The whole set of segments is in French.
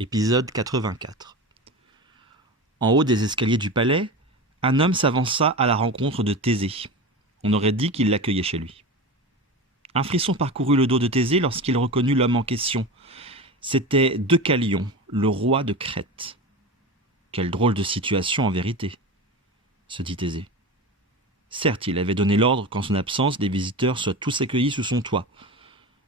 Épisode 84. En haut des escaliers du palais, un homme s'avança à la rencontre de Thésée. On aurait dit qu'il l'accueillait chez lui. Un frisson parcourut le dos de Thésée lorsqu'il reconnut l'homme en question. C'était Deucalion, le roi de Crète. Quelle drôle de situation en vérité, se dit Thésée. Certes, il avait donné l'ordre qu'en son absence, les visiteurs soient tous accueillis sous son toit.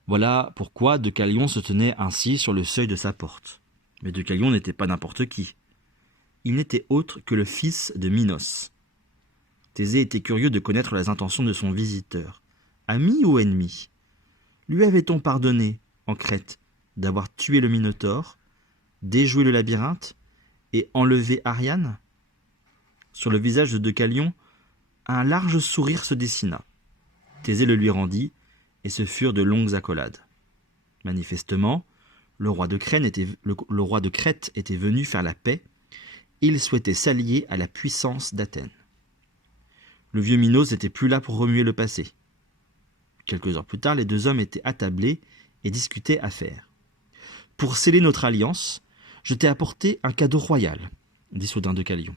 Voilà pourquoi Deucalion se tenait ainsi sur le seuil de sa porte. Mais Deucalion n'était pas n'importe qui. Il n'était autre que le fils de Minos. Thésée était curieux de connaître les intentions de son visiteur. Ami ou ennemi? Lui avait-on pardonné, en Crète, d'avoir tué le Minotaure, déjoué le labyrinthe et enlevé Ariane? Sur le visage de Deucalion, un large sourire se dessina. Thésée le lui rendit, et ce furent de longues accolades. Manifestement, le roi de Crète était venu faire la paix. Il souhaitait s'allier à la puissance d'Athènes. Le vieux Minos n'était plus là pour remuer le passé. Quelques heures plus tard, les deux hommes étaient attablés et discutaient affaires. « Pour sceller notre alliance, je t'ai apporté un cadeau royal, » dit soudain Deucalion.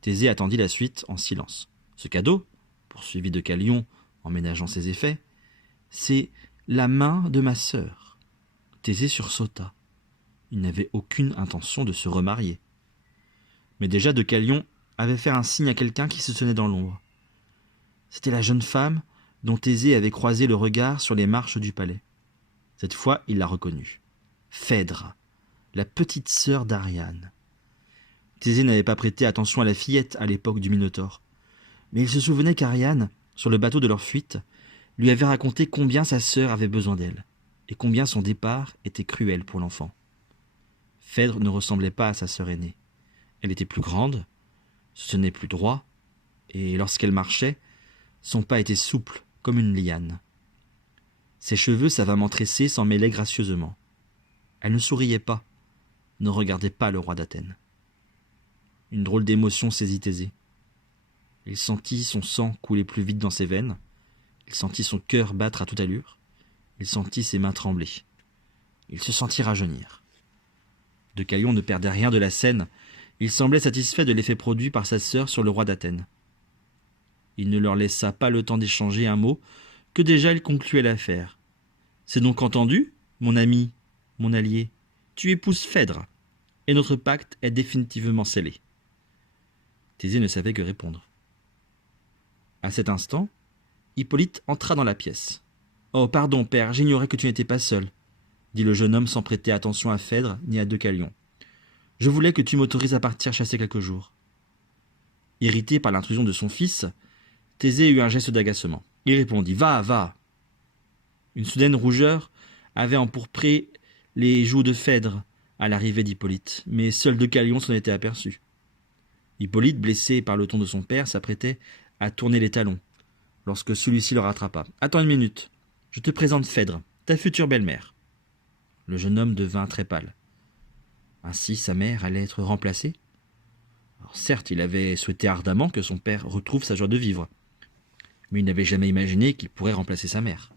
Thésée attendit la suite en silence. « Ce cadeau, » poursuivit Deucalion en ménageant ses effets, « c'est la main de ma sœur. » Thésée sursauta. Il n'avait aucune intention de se remarier. Mais déjà Deucalion avait fait un signe à quelqu'un qui se tenait dans l'ombre. C'était la jeune femme dont Thésée avait croisé le regard sur les marches du palais. Cette fois, il la reconnut. Phèdre, la petite sœur d'Ariane. Thésée n'avait pas prêté attention à la fillette à l'époque du Minotaure. Mais il se souvenait qu'Ariane, sur le bateau de leur fuite, lui avait raconté combien sa sœur avait besoin d'elle, et combien son départ était cruel pour l'enfant. Phèdre ne ressemblait pas à sa sœur aînée. Elle était plus grande, se tenait plus droit, et lorsqu'elle marchait, son pas était souple comme une liane. Ses cheveux savamment tressés s'en mêlaient gracieusement. Elle ne souriait pas, ne regardait pas le roi d'Athènes. Une drôle d'émotion saisit Thésée. Il sentit son sang couler plus vite dans ses veines, il sentit son cœur battre à toute allure, il sentit ses mains trembler. Il se sentit rajeunir. Deucalion ne perdait rien de la scène. Il semblait satisfait de l'effet produit par sa sœur sur le roi d'Athènes. Il ne leur laissa pas le temps d'échanger un mot, que déjà il concluait l'affaire. « C'est donc entendu, mon ami, mon allié, tu épouses Phèdre, et notre pacte est définitivement scellé. » Thésée ne savait que répondre. À cet instant, Hippolyte entra dans la pièce. « Oh, pardon, père, j'ignorais que tu n'étais pas seul, » dit le jeune homme sans prêter attention à Phèdre ni à Deucalion. « Je voulais que tu m'autorises à partir chasser quelques jours. » Irrité par l'intrusion de son fils, Thésée eut un geste d'agacement. Il répondit « Va, va !» Une soudaine rougeur avait empourpré les joues de Phèdre à l'arrivée d'Hippolyte, mais seul Deucalion s'en était aperçu. Hippolyte, blessé par le ton de son père, s'apprêtait à tourner les talons, lorsque celui-ci le rattrapa. « Attends une minute, je te présente Phèdre, ta future belle-mère. » Le jeune homme devint très pâle. Ainsi, sa mère allait être remplacée. Alors, certes, il avait souhaité ardemment que son père retrouve sa joie de vivre, mais il n'avait jamais imaginé qu'il pourrait remplacer sa mère.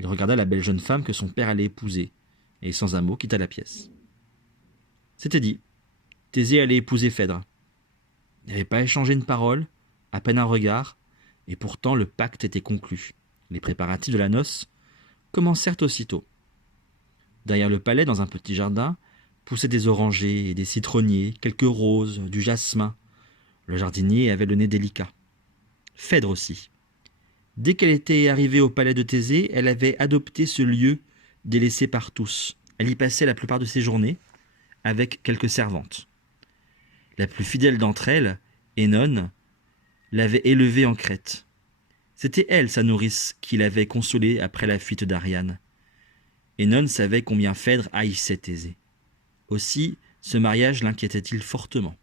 Il regarda la belle jeune femme que son père allait épouser, et sans un mot quitta la pièce. C'était dit. Thésée allait épouser Phèdre. Il n'avait pas échangé une parole, à peine un regard, et pourtant le pacte était conclu. Les préparatifs de la noce commencèrent aussitôt. Derrière le palais, dans un petit jardin, poussaient des orangers, des citronniers, quelques roses, du jasmin. Le jardinier avait le nez délicat. Phèdre aussi. Dès qu'elle était arrivée au palais de Thésée, elle avait adopté ce lieu délaissé par tous. Elle y passait la plupart de ses journées, avec quelques servantes. La plus fidèle d'entre elles, Œnone, l'avait élevée en Crète. C'était elle, sa nourrice, qui l'avait consolée après la fuite d'Ariane. Œnone savait combien Phèdre haïssait Thésée. Aussi, ce mariage l'inquiétait-il fortement.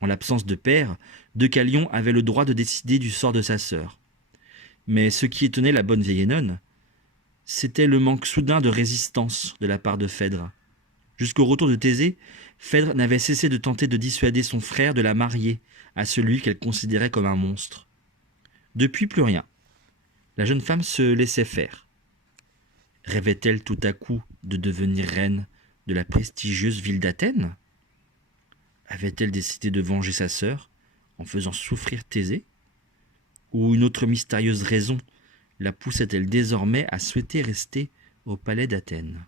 En l'absence de père, Deucalion avait le droit de décider du sort de sa sœur. Mais ce qui étonnait la bonne vieille Œnone, c'était le manque soudain de résistance de la part de Phèdre. Jusqu'au retour de Thésée, Phèdre n'avait cessé de tenter de dissuader son frère de la marier à celui qu'elle considérait comme un monstre. Depuis, plus rien. La jeune femme se laissait faire. Rêvait-elle tout à coup de devenir reine de la prestigieuse ville d'Athènes? Avait-elle décidé de venger sa sœur en faisant souffrir Thésée? Ou une autre mystérieuse raison la poussait-elle désormais à souhaiter rester au palais d'Athènes?